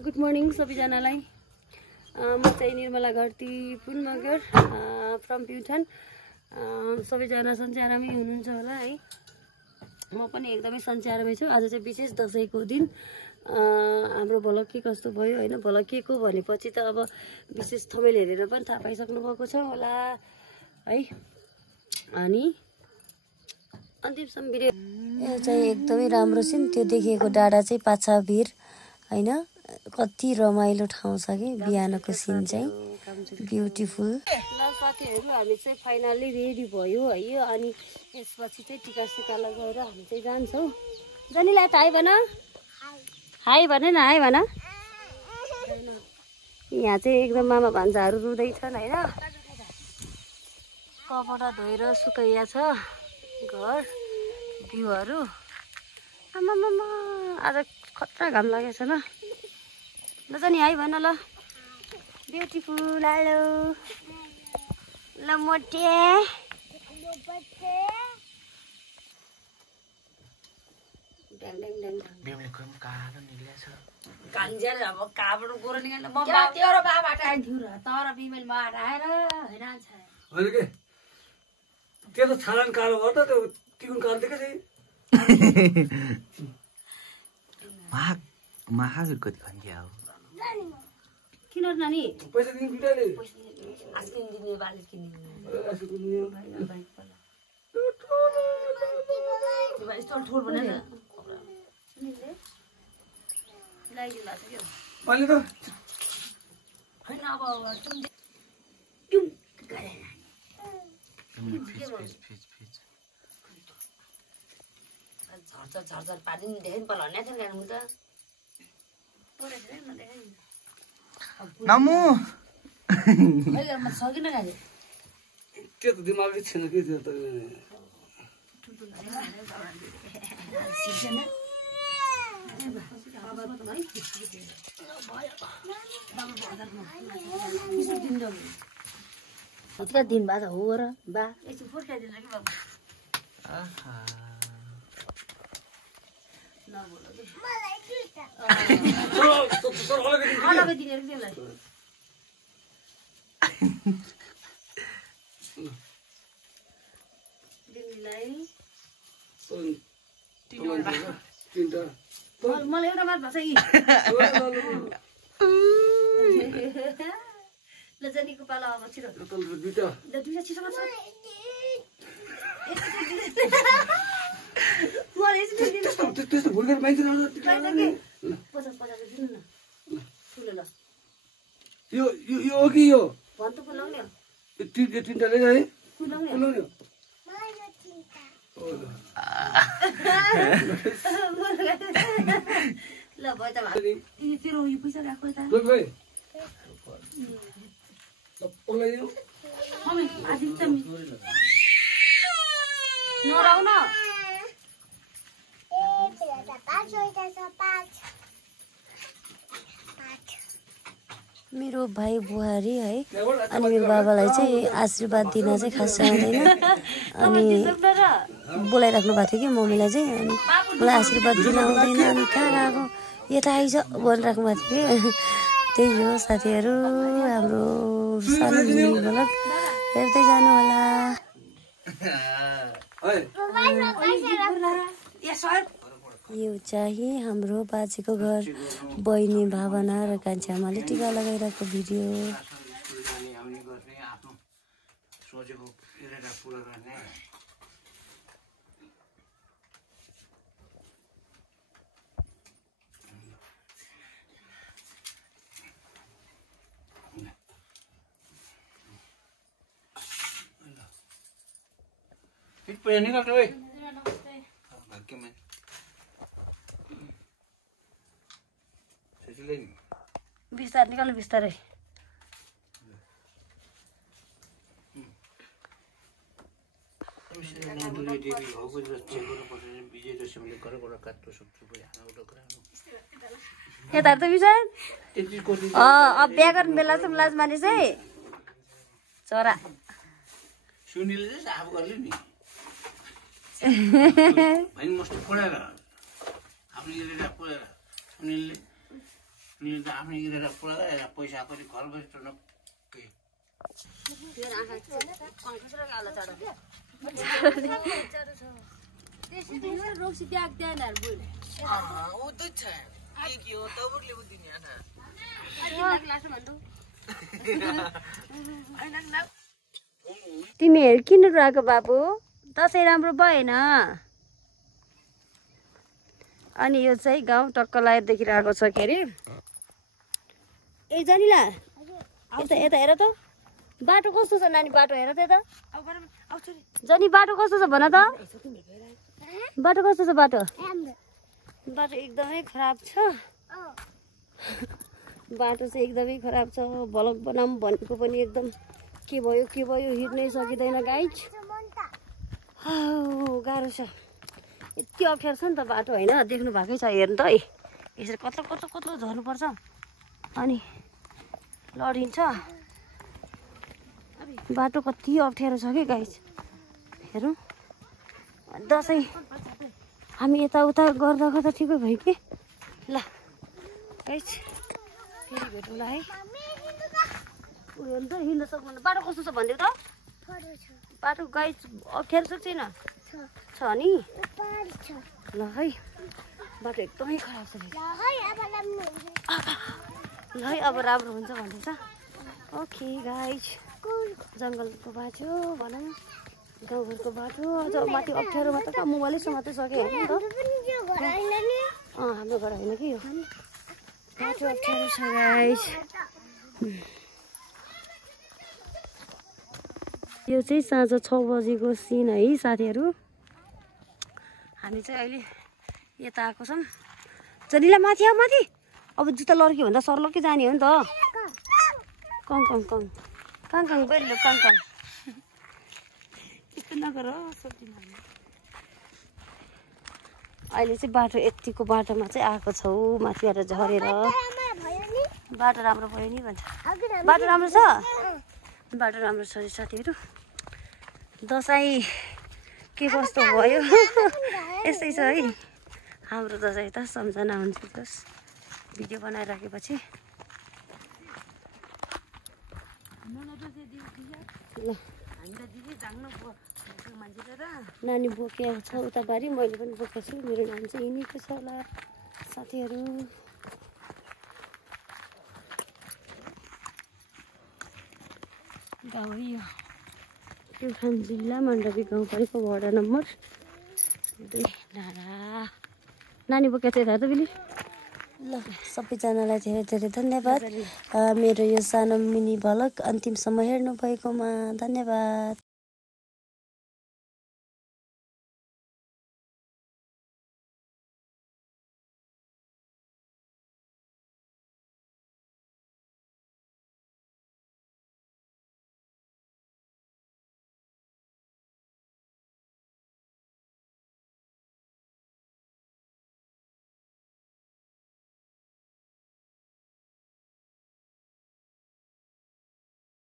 Good morning सबैजनालाई। म चाहिँ निर्मला घरती पुन मगर फ्रम प्युठान। सबैजना सञ्चारमै हुनुहुन्छ होला है। म पनि एकदमै सञ्चारमै छु। आज चाहिँ विशेष दसैँको दिन। हाम्रो भ्लग के कस्तो भयो होइन, भ्लग के को भनेपछि त अब विशेष थमेल हेरेर पनि थाहा पाइसक्नु भएको छ होला है। अनि अन्तिमसम्म भिडियो यो चाहिँ एकदमै राम्रो छ नि। त्यो देखिएको डाँडा चाहिँ पाछाभिर होइन, कति रमाइलो ठाउँ छ कि। बिहानको सिन चाहिँ ब्युटिफुल। ल साथीहरू, हामी चाहिँ फाइनल्ली रेडी भयो है। अनि यसपछि चाहिँ टिका सिका लगाएर हामी चाहिँ जान्छौँ। जनीलाई त हाई भन, हाई भन न, हाई भन। यहाँ चाहिँ एकदम मामा भान्जाहरू रुँदैछन् होइन। कपडा धोएर सुकाइया छ घर बिउहरू। आमामामा आज खतरा घाम लागेको छ ल। ल जानी हाई भन ल। ब्युटिफुल। हेलो ल मोटे। अब कहाँबाट गोरो निकाल्नु तेरो बाबाट आइन्थ्यो र तर बिमेल मार आएर होइन के त्यो त छालन कालो हो त, त्यो तिगुन कालो देखे चाहिँ महावीर कति खन्किया हो किन नानी पैसा दिनु बिटाले आस्किन दिने बाले किन्ने बाइक पला भाइ स्टल ठोर भने न लाइदिनु लाग्छ के अहिले त हैन। अब टुम गरे झर्झर पारिदिनु देखेन पल हन्या थियो गाडी त नमु अहिले म सकिन गाडी त्यो त दिमागै छैन के त्यो त कतिका दिन बाद हो र बा एकछिन फुर्काइदिनु कि बाबु। मलाई एउटा बात भएको छ यी ल जनीको पालो अब छिटो ल दुईटा छिटो गर्छ। त्यस्तो भुल गरेर माइन्छ 50 दिनु न ठुलो ल। यो यो हो कि यो भन त पुलाउने तिनटा ले है पुलाउने पुलाउने ल भयो त तेरो यो पैसा राख्नु त ल भाइ ल पुलाइदिनु मम्मी आज त नराउ न मेरो भाइ बुहारी है। अनि मेरो बाबालाई चाहिँ आशीर्वाद दिन चाहिँ खास आउँदैन। अनि बोलाइराख्नु भएको थियो कि मम्मीलाई चाहिँ। अनि मलाई आशीर्वाद दिन आउँदैन। अनि कहाँ गएको यता आइज भनिराख्नु भएको थियो कि। त्यही हो साथीहरू, हाम्रो सानो भ्लग हेर्दै जानु होला। यो चाहिँ हाम्रो बाजेको घर, बहिनी भावना र कान्छी आमाले टिका लगाइरहेको भिडियो। निकाल्छु है बिस्तार निकाल्नु बिस्तारै। यता त बिचरा अब बिहा गर्ने बेला चाहिँ लाज मानिस है चरा सुनिले चाहिँ साफ गर्यो नि भाइ मस्तो पढाएर आफूले पढाएर सुनिले सुनिल त आफ्नो गिरेर पुरा पैसा पनि घर बसेर तिमीहरू किन रुवाएको बाबु? दसैँ राम्रो भएन? अनि यो चाहिँ गाउँ टक्क लाइटदेखि आएको छ के अरे। ए जनिला यता यता हेर त, बाटो कस्तो छ नानी? बाटो हेर त यता। जनी बाटो कस्तो छ भन त? बाटो कस्तो छ? बाटो बाटो एकदमै खराब छ। बाटो चाहिँ एकदमै खराब छ। भ्लग बनाऊँ भनेको पनि एकदम के भयो हिँड्नै सकिँदैन गाइज। गाह्रो छ, यति अप्ठ्यारो छ नि त बाटो होइन? देख्नु भएकै छ, हेर्नु त है, यसरी कत्लो कत्लो कत्लो झर्नुपर्छ अनि लडिन्छ। बाटो कति अप्ठ्यारो छ कि गाइज। हेरौँ दसैँ हामी यताउता गर्दा गर्दा ठिकै भयो कि। ल गाइज फेरि भेटौँला है। उयो नि त हिँड्न सक्नु। बाटो कस्तो छ भनिदेऊ त? बाटो गाइज अप्ठ्यारो छ छैन? छ नि। ल है बाटो एकदमै खराब छ। ल है अब राम्रो हुन्छ भन्दैछ। ओके गाइज जङ्गलको बाटो भनौँ, गाउँघरको बाटो अझ माथि अप्ठ्यारोमा त मोबाइलै समात्दै सक्यो हेर्नु त। हाम्रो घर होइन कि यो बाटो अप्ठ्यारो छ गाइज। यो चाहिँ साँझ 6 बजीको सिन है साथीहरू। हामी चाहिँ अहिले यता आएको छौँ। जनिला माथि आऊ माथि। अब जुत्ता लड्क्यो भन्दा सर्लक्कै जाने हो नि त। कङ कङ कङ कङ कङ बेल्लो कङ कङ यस्तो नगर अहिले चाहिँ बाटो यतिको बाटोमा चाहिँ आएको छौँ माथिबाट झरेर। बाटो राम्रो भयो नि भन्छ। बाटो राम्रो छ? बाटो राम्रो छ साथीहरू। दसैँ के कस्तो भयो यस्तै छ है हाम्रो दसैँ। त सम्झना हुन्छ जस भिडियो बनाइराखेपछि। नानी बोकेको छ उता बारी, मैले पनि बोकेको छु। मेरो नाम चाहिँ यिनीको छ होला साथीहरू। गाउँ है यो प्युठान जिल्ला मण्डपी गाउँपालिका वडा नम्बर 2 डाँडा। नानी बोकेको छ यता त बिली। ल सबैजनालाई धेरै धेरै धन्यवाद मेरो यो सानो मिनी भ्लग अन्तिमसम्म हेर्नु भएकोमा धन्यवाद।